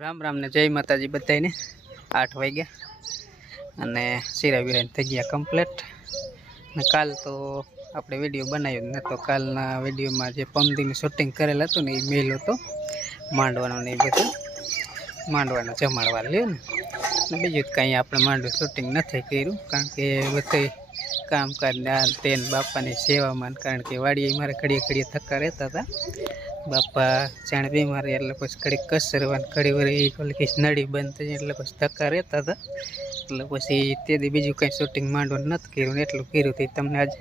રામ રામ ને જય માતાજી બધાને આઠ વાગ્યા. અને શીરા વિરાન થઈ ગયા કમ્પ્લેટ ને કાલ તો આપણે વીડિયો બનાવ્યો ન તો કાલના વિડીયોમાં જે પમદીનું શૂટિંગ કરેલ હતું ને એ મેલ હતો. માંડવાનો ને એ બધું. માંડવાનો જમાડવા લ્યો ને. બીજું કાંઈ આપણે માંડવું શૂટિંગ નથી કર્યું. કારણ કે બધું કામકાજ ને આ તેન બાપાની સેવામાં કારણ કે વાડીએ મારે ઘડીએ ઘડીએ થકા રહેતા હતા. બાપા જાણ બીમાર એટલે પછી ઘડી કસરવા ઘડી વળી ઓલકી ઓલી નળી બંધ થઈ એટલે પછી ધક્કા રહેતા હતા. એટલે પછી તે બીજું કંઈ શૂટિંગ માંડવાનું નથી કર્યું એટલું કર્યું તે તમને આજે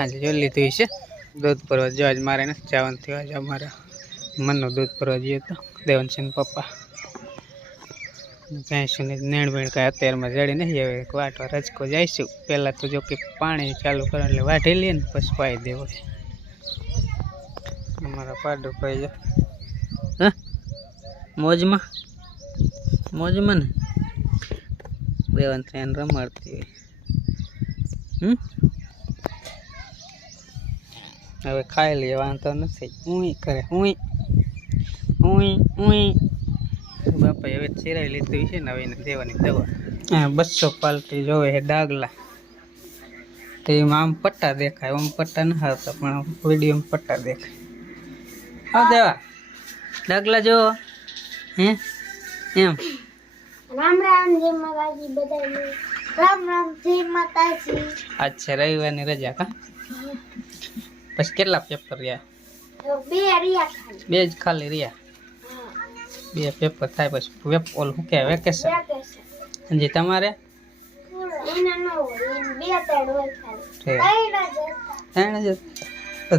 આજે જોઈ લીધું છે દૂધ ભરવા જો આજ મારે નથી જવાનું થયું, આજે અમારા મનનું દૂધ ભરવા જઈએ તો. દેવનસિંહ પપ્પા. કાંઈ ને નેણ બેણ કાંઈ અત્યારમાં જડી નહીં હવે વાટવા રજકો જઈશું પહેલાં તો જો કે પાણી ચાલુ કરો એટલે વાઢી લઈએ ને પછી પાઈ દેવો અમારા પાડું પાઈ જો. હા? મોજમાં? મોજમાં ને? બે વન ત્રણ રમાડતી હોય. હમ? હવે ખાઈ લઈએ, વાંધો નથી. હું કરે હું હું ઉઈ બાપાએ હવે ચિરાઈ લીધું છે ને હવે એને દેવાની દવા. હા બસો પાલટી જોવે છે ડાગલા. તો એમાં આમ પટ્ટા દેખાય આમ પટ્ટા ન આવતા પણ વિડીયોમાં પટ્ટા દેખાય. હા દેવા. ડાગલા જો. હે? એમ. રામ રામ જય માતાજી બધાને. રામ રામ જય માતાજી. આજ રવિવારની રજા કા? પછી કેટલા પેપર રહ્યા? બે જ ખાલી રહ્યા. બે પેપર થાય પછી. વેપ ઓલ શું કહેવાય વેકેશન જે તમારે?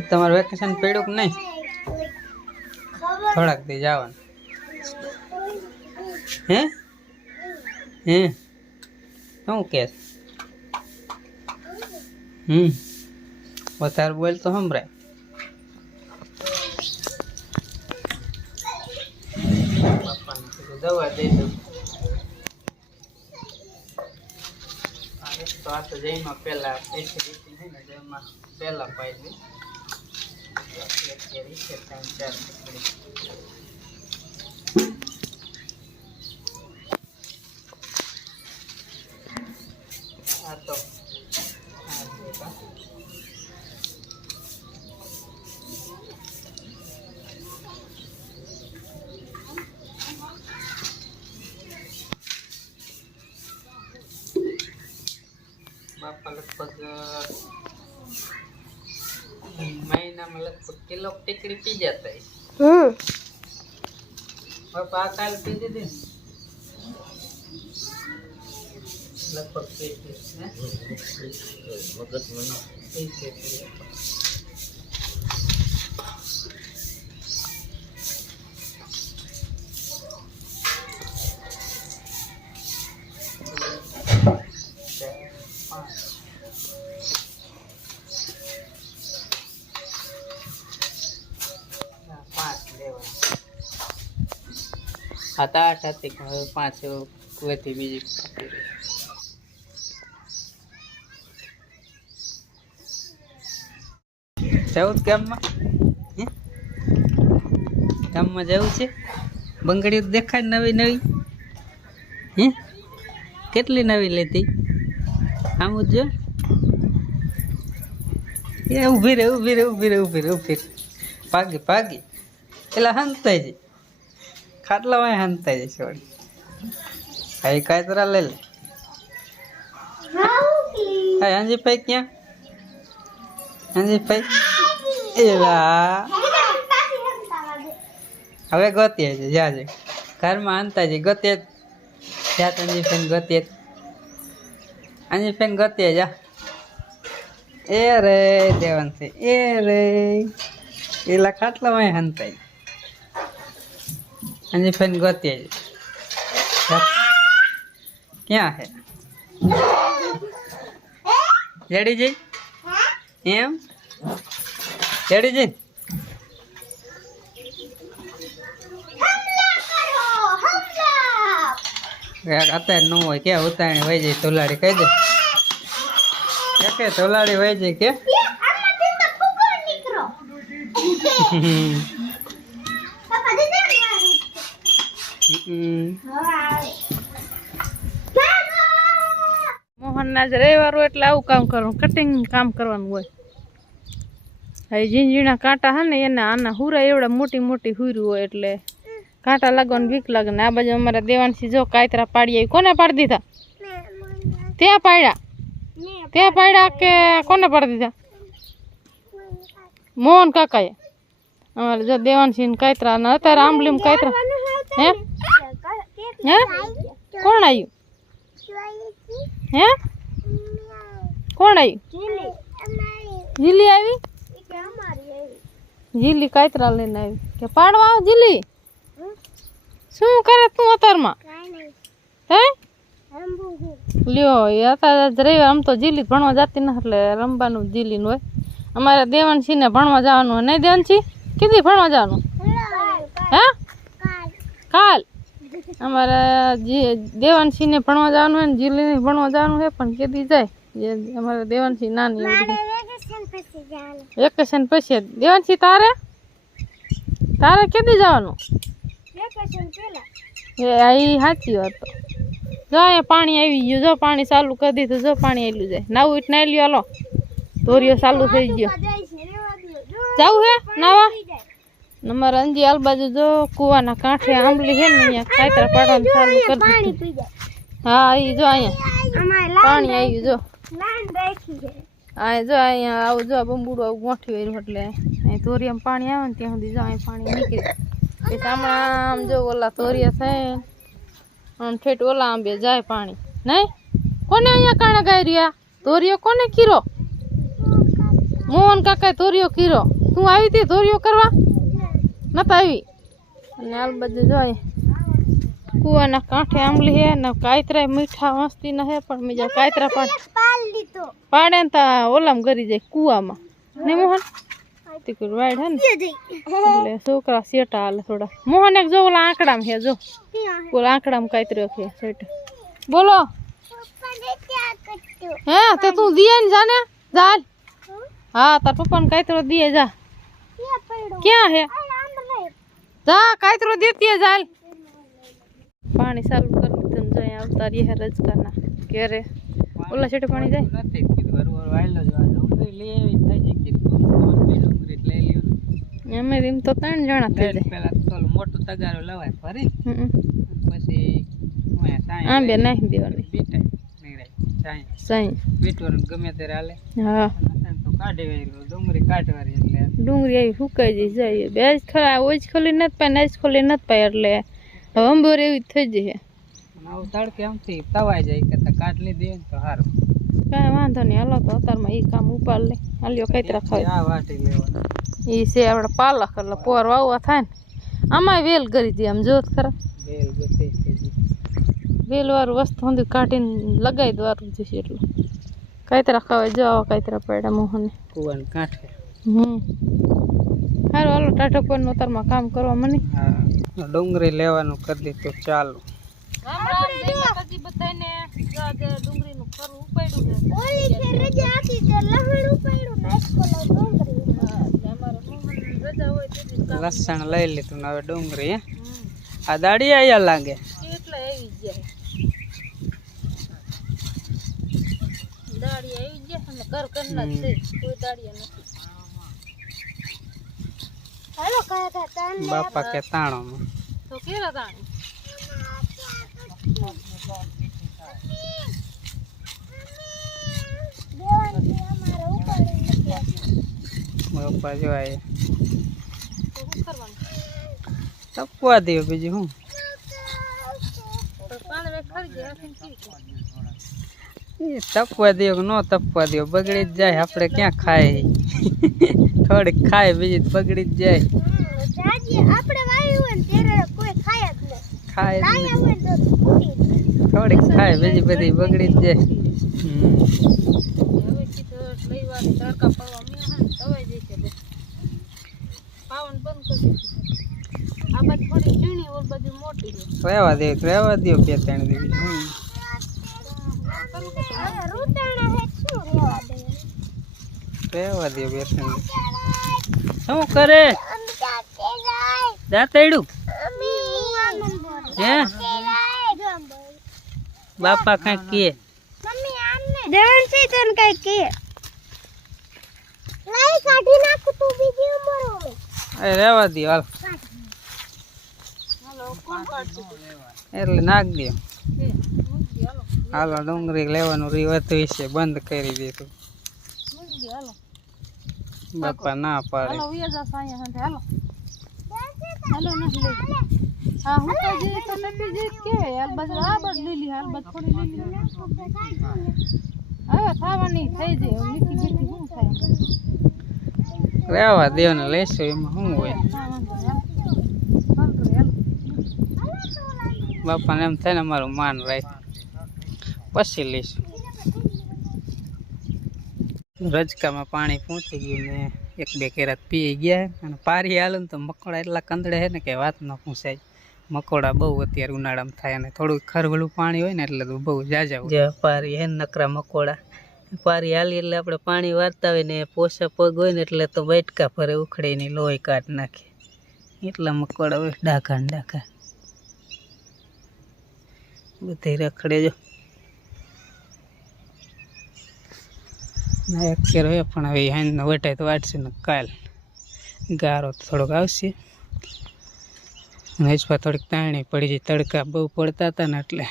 તમારે વેકેશન પડ્યું કે નહીં? થોડાક દી જવાનું. હે? હે? શું કે? હમ. વધારે બોલ તો સંભળાય. દવા દઈ દઉં. તો આ તો જઈમાં પહેલા એસિડિટી છે ને જેમાં પહેલા પાઈ દઈ ત્રણ, ચાર બાપા લગભગ મહિનામાં લગભગ કિલો ટીકડી પી જતા. હમ. બાપા આ કાલ પી દીધી લગભગ પી દીધી. હા તો આઠ હતી હવે પાંચ વધી બીજી જવું ગામમાં? ગામમાં જવું છે? બંગડીઓ દેખાય નવી નવી. હે? કેટલી નવી લેતી? આમ જ એ ઊભી રે ઊભી રે ઊભી રે ઊભી રે ઊભી રે પાગી પાગી પેલા હંતાઈ જાય ખાટલામાં હંતાઈ જઈ છોડી ભાઈ એ કાયતરા લઈ લે. હા હાજી ભાઈ ક્યાં? હાંજીભાઈ? એલા હવે ગોતી છે જાજે ઘરમાં આનતા જઈ ગોતી જા તંજી ફેન ગોતીએ અંજી ફેન ગોતી જા. એ રે દેવંતી એ રે. એલા ખાટલામાં હંતાઈ અંજી ફેન ગોતીએ છે ક્યાં હે? જઈ? એમ? જઈ? અત્યારે ન હોય કે ઉતાણી વહી જાય તોલાડી કહી દે. કે કે તોલાડી વહી જાય કે? નીકળો પપ્પા દીદી હમ. હવે આવે મોહન આજ રવિવાર એટલે આવું કામ કરવાનું કટિંગ કામ કરવાનું હોય. હવે ઝીંઝીણા કાંટા હે એને આના હુરા એવડા મોટી મોટી હુર્યું હોય એટલે કાંટા લાગવાનું બીક લાગે ને. આ બાજુ અમારા દેવાનસી જો કાયતરા પાડી કોને પાડી દીધા? ત્યાં પાડ્યા. ત્યાં પાડ્યા કે કોને પાડી દીધા? મોહન કાકાએ. અમારે જો દેવાનસી કાયતરા અત્યારે આંબલીમ કાયતરા હે? હે? કોણ આવ્યું હે? કોણ આવ્યું જીલી આવી? જીલી કાતરા લઈને આવી. કે પાડવા આવ જીલી શું કરે તું અત્યારમાં? હે? લ્યો, એ અત્યારે રવિવાર, આમ તો જીલી ભણવા જતી નથી, એટલે રમવાનું જીલીનું હોય. અમારે દેવાનસિંહ ને ભણવા જવાનું હોય. નહીં દેવાનસિંહ કીધી ભણવા જવાનું? હે? કાલ. અમારે જે દેવાનસિંહને ભણવા જવાનું હોય ને જીલીને ભણવા જવાનું હોય પણ કેદી જાય. જે અમારે દેવાનસિંહ નાની વેકેશન પછી. દેવાનસિંહ તારે? તારે કેદી જવાનું? એ આઈ સાચી વાત. જો અહીંયા પાણી આવી ગયું. જો પાણી ચાલુ કરી દીધું જો પાણી આવેલું જાય. નાવું ઈટ નાઈ લ્યો હાલો. ધોરીઓ ચાલુ થઈ ગયો. જવું હે? નાવા? અમારે અંજી આલ બાજુ જો કુવાના કાંઠે આંબલી છે ને અહીંયા કાતરા પાડવાનું ચાલુ કરી દીધું. હા ઈ જો અહીંયા. પાણી આવી જો. આય જો અહીંયા આવું જો બંબુડું આવું ગોઠવી રહ્યું એટલે અહીં ધોરિયામાં પાણી આવે ને ત્યાં સુધી જો અહીં પાણી નીકળે. એ હમણાં આમ જો ઓલા ધોરિયા થાય આમ ઠેઠ ઓલા આંબે જાય પાણી. નહીં? કોને અહીંયા કાણા ગાય રહ્યા? ધોરિયો કોને કીરો? મોહન કાકાએ ધોરિયો કીરો. તું આવી હતી ધોરિયો કરવા? નતા આવી અને આલ બધું જો અહીં કુવાના કાંઠે આંબલી હે ને કાયતરા મીઠા મસ્તી ના હે પણ બીજા કાયતરા પાણી પાડે ને તા ઓલામ કરી જાય કુવામાં. ને મોહન? તીકુર વાડ હે ને? એટલે છોકરા શેટા હાલે થોડા. મોહન એક જો ઓલા આંકડામાં હે જો. ઓલા આંકડામાં કાતર્યો છે શેટ બોલો. હે તે તું દિયે ને જાને? ચાલ હા તાર પપ્પાને કાતરો દિયે જા. ક્યાં હે? જા કાતરો દેતી ચાલ પાણી ચાલુ કરી દીધું જાય આવતા રહી રજકાના ઘેરે. ઓલા છેટે પાણી જાય? નથી કીધું. વાયલો જ આ ડુંગળી લઈ આવી થઈ જાય કીધું. ડુંગળી લઈ લ્યો? અમે એમ તો ત્રણ જણા થઈ જાય. પેલા તો મોટો તગારો લવાય ફરી પછી ઓયા બે નાખી દેવાની. નીકળાય સાંઈ. સાઈ. બીટવાનું ગમે ત્યારે હાલે. હા. તો કાઢી ડુંગળી કાઢવાની. ડુંગળી આવી સુકાઈ જઈ જાય. બે જ ખરા ઓજ ખોલી નથી પાય નાજ ખોલી નથી પાય એટલે હવે અંબોર એવી થઈ જશે. અને આવું તડકે આમથી તવાઈ જાય કરતા કાઢ લીધી તો સારું કાંઈ વાંધો નહીં હાલો તો અત્યારમાં એ કામ ઉપાડ લે. હાલ્યો કઈતરા ખાય આ વાટી એ છે આપણે પાલક એટલે પોર વાવવા થાય ને. આમાંય વેલ કરી દે આમ જોત ખરા. વેલ વાળું વસ્તુ સુધી કાઢીને લગાવી દવાનું જશે એટલું. કાંતરા ખાવા જાઓ કાંતરા પડ્યા મોહને. કુવાન કાંઠે. હમ. હારું હાલો ટાટા પોઈન્ટ ઉતારમાં કામ કરવા મને. હા. ડુંગળી લેવાનું કરી દીધું ચાલુ. ડુંગળીનું ખરું ઉપાડ્યું છે. ઓલી ફેર રજા હતી તે લહણ ઉપાડ્યું નાસ્કો લઈ ડુંગળી. અમારે રજા હોય તેથી કામ લસણ લઈ લીધું ને હવે ડુંગળી આ દાડી અહીંયા લાગે? એટલે આવી ગયા. અને ઘર ઘરના જ છે. કોઈ દાળિયા નથી. બાપા કે તાણો તો કેરા ઉપાડી બાપા જો આયા. તપવા દે બીજું હું? પાણી ખરી જાય. એ તપવા દો કે ન તપવા દો બગડી જ જાય આપણે ક્યાં ખાય? થોડીક ખાય બીજી બગડી જ જાય. ખાય. થોડીક ખાય બીજી બધી બગડી જ જાય. રહેવા દે રહેવા દો બે. ત્રણ દિવસ હમ. હવે રૂતાણા હે શું રેવા દે રહેવા દે બે શું કરે? દાંતેડું હે? બાપા કઈ કે. દેવન છે તને કઈ કે? લાઈ કાઢી નાખું તું બીજી ઉંમર એ રેવા દે હાલ. એટલે નાખ દે. હાલો ડુંગળી લેવાનું રીવત વિશે બંધ કરી દીધું. બાપા ના પાડે. હાલો વિયા જા સાયા હાંડે હાલો. હાલો નથી લઈ હા હું તો જે તો નથી જીત કે? હાલ બાજુ આ બાજુ લીલી હાલ બાજુ થોડી લીલી હવે ખાવાની થઈ જાય મીઠી મીઠી શું થાય? રેવા દે ને લેશું એમાં શું હોય? બાપાને એમ થાય ને અમારું માન રાખ. પછી લઈશું. રજકામાં પાણી પહોંચી ગયું ને એક બે કેરાત પી ગયા અને પારી હાલે ને તો મકોડા એટલા કંદડે છે ને કે વાત ન પૂછાય. મકોડા બહુ અત્યારે ઉનાળામાં થાય અને થોડું ખરવલું પાણી હોય ને એટલે તો બહુ જાજા હોય. પારી હે નકરા મકોડા. પારી હાલી એટલે આપણે પાણી વારતા હોય ને પોસા પગ હોય ને એટલે તો બેટકા ફરે ઉખડીને લોહી કાઢ નાખે. એટલા મકોડા હોય ડાકા ને ડાકા બધી રખડે જો. ના, એક કેર હોય પણ હવે હાંજનો વટાય તો વાટશે ને કાલ. ગારો થોડોક આવશે. હજપા થોડીક તાણી પડી જાય, તડકા બહુ પડતા હતા ને એટલે.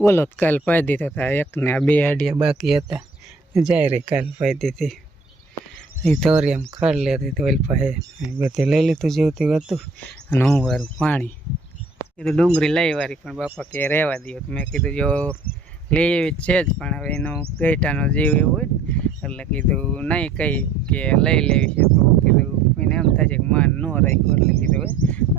ઓલો જ કાલ પાઈ દીધો હતા એકને આ બે આડિયા બાકી હતા. જાય રે કાલ પાઈ દીધી એ તોરી એમ ખડ લેતી તો ઓલ પાસે. બધી લઈ લીધું જેવું તેવું હતું. અને હું વારું પાણી. કીધું ડુંગળી લઈ વારી, પણ બાપા કે રહેવા દો મેં કીધું જો લઈ એવી છે જ, પણ હવે એનો ગઈટાનો જીવ એવો હોય એટલે કીધું નહીં કહી કે લઈ લેવી છે તો કીધું એને એમ થાય છે કે માન ન રાખ્યું એટલે કીધું હવે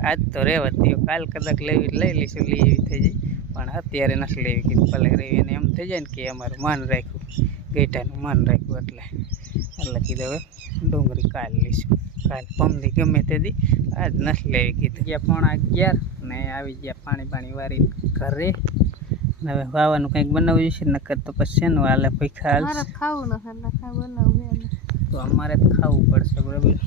આજ તો રહેવા કાલ કદાચ લેવી લઈ લઈશું લઈ એવી થઈ જાય. પણ અત્યારે નથી લેવી કીધું, ભલે રહેવી એને એમ થઈ જાય ને કે અમારું માન રાખ્યું ગઈટાનું માન રાખ્યું એટલે. એટલે કીધું હવે ડુંગળી કાલ લઈશું, કાલ પમદી ગમે તે દી, આજ નથી લેવી કીધું. ગયા પોણા અગિયાર ને આવી ગયા પાણી પાણી વારી ઘરે. હવે વાવાનું કંઈક બનાવ્યું છે નકર તો પછી શેનું હાલે પૈસા મારે હાલશે ખાવું ખાઈ બનાવવું તો અમારે તો ખાવું પડશે બરાબર?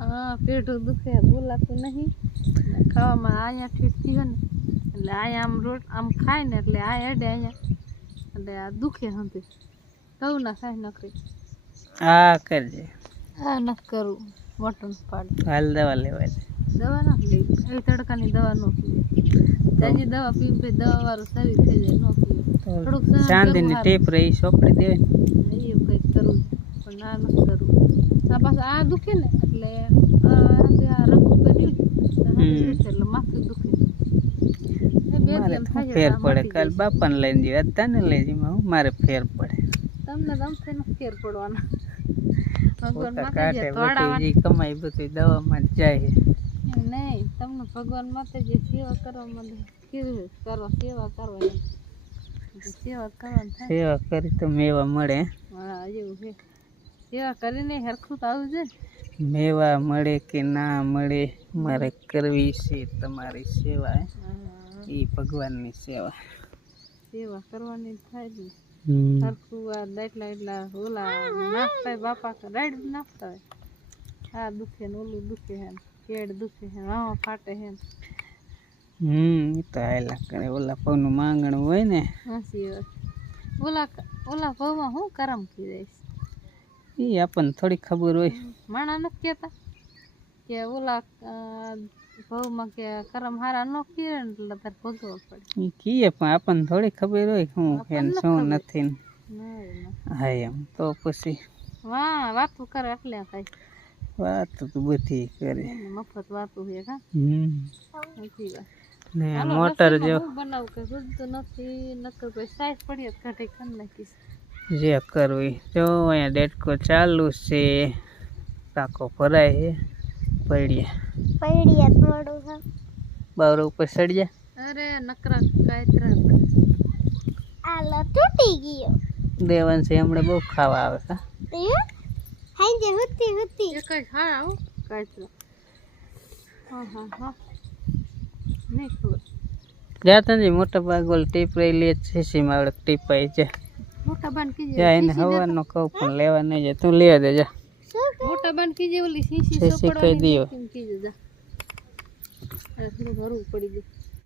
હા પેટું દુખે બોલાતું નહીં. ખાવામાં અહીંયા ઠીક હોય ને એટલે અહીંયા આમ રોટ આમ ખાય ને એટલે આ હેડે અહીંયા એટલે આ દુખે હંતી કહું ના ખાય નકરી. હા કરજે. હા નથી કરવું મટન પાડ. હાલ દવા લેવા છે દવા ના લેવી એવી તડકાની દવા ન પીવી તાજી દવા પીવી પછી દવા વાળું શરીર થઈ જાય ન પીવી થોડુંક ચાંદીની ટેપ રહી સોપડી દેવે ને. એવું કંઈક કરવું પણ ના નથી કરવું. આ પાછું આ દુખે ને એટલે આ આ કર્યું એટલે માથું દુખે એ ફેર પડે કાલ. બાપાને લઈને જઈએ તને લઈ જઈએ હું મારે ફેર પડે. તમને તો આમ ફેર પડવાના. ભગવાન જે બધું કમાઈ દવામાં જાય. નહીં તમને ભગવાન માટે જે સેવા કરવા માટે કીધું કરો સેવા કરવાની સેવા કરવાની સેવા કરી તો મેવા મળે. હા એવું છે. સેવા કરીને હરખું તો આવું છે. મેવા મળે કે ના મળે મારે કરવી છે તમારી સેવા એ ભગવાનની સેવા. સેવા કરવાની થાય. હરખું આ દાટલા એટલા ઓલા નાખતા બાપા દાડ નાખતા હોય. આ દુખે ને ઓલું દુખે હે પેડ દુખે હે ને હા ફાટે હે. ને હમ ઈ તો આયલા કરે ઓલા પવનું માંગણું હોય ને. હાસી વાત ઓલા ઓલા ભાવમાં શું કરમ કી છે એ આપણને થોડી ખબર હોય. માણા નથી કહેતા કે ઓલા ભવમાં કે કરમ હારા ન કીરે ને એટલે તારે ભોગવો પડે. એ કીએ પણ આપણને થોડી ખબર હોય હું કે શું નથી. હા એમ. તો પછી વાહ વાતું કરે એટલે કઈ. વાત તો બધી કરે. મફત વાતું છે કા? હમ. વાત. ને મોટર જો હું બનાવું કે સુધતું નથી નકર કોઈ સાઈઝ પડી જ કાઢી કરી નાખીશ. જે કરવી. જો અહીંયા ડેટકો ચાલુ છે. ટાંકો ભરાય છે. પડ્યા પડ્યા થોડું બાવરા ઉપર સડ્યા અરે નકરા કાયતરા આ લો તૂટી ગયો. દેવાન છે હમણાં બહુ ખાવા આવે કા તે હાંજે હુતી હુતી. એક જ હા આવો. કાયતરા હા હા હા. નહીં ખબર. જાતા મોટા ભાગ ઓલ ટીપ રહી લે છે માં આવડે ટીપ આવી છે મોટા બાન કીજે જા એને હવાનો કહું પણ લેવા નહીં જાય. તું લેવા દે જા. મોટા બાન કીજે ઓલી સીસી સોપડવાની દિયો. કીજે જા. અને થોડું હરવું પડી ગયું.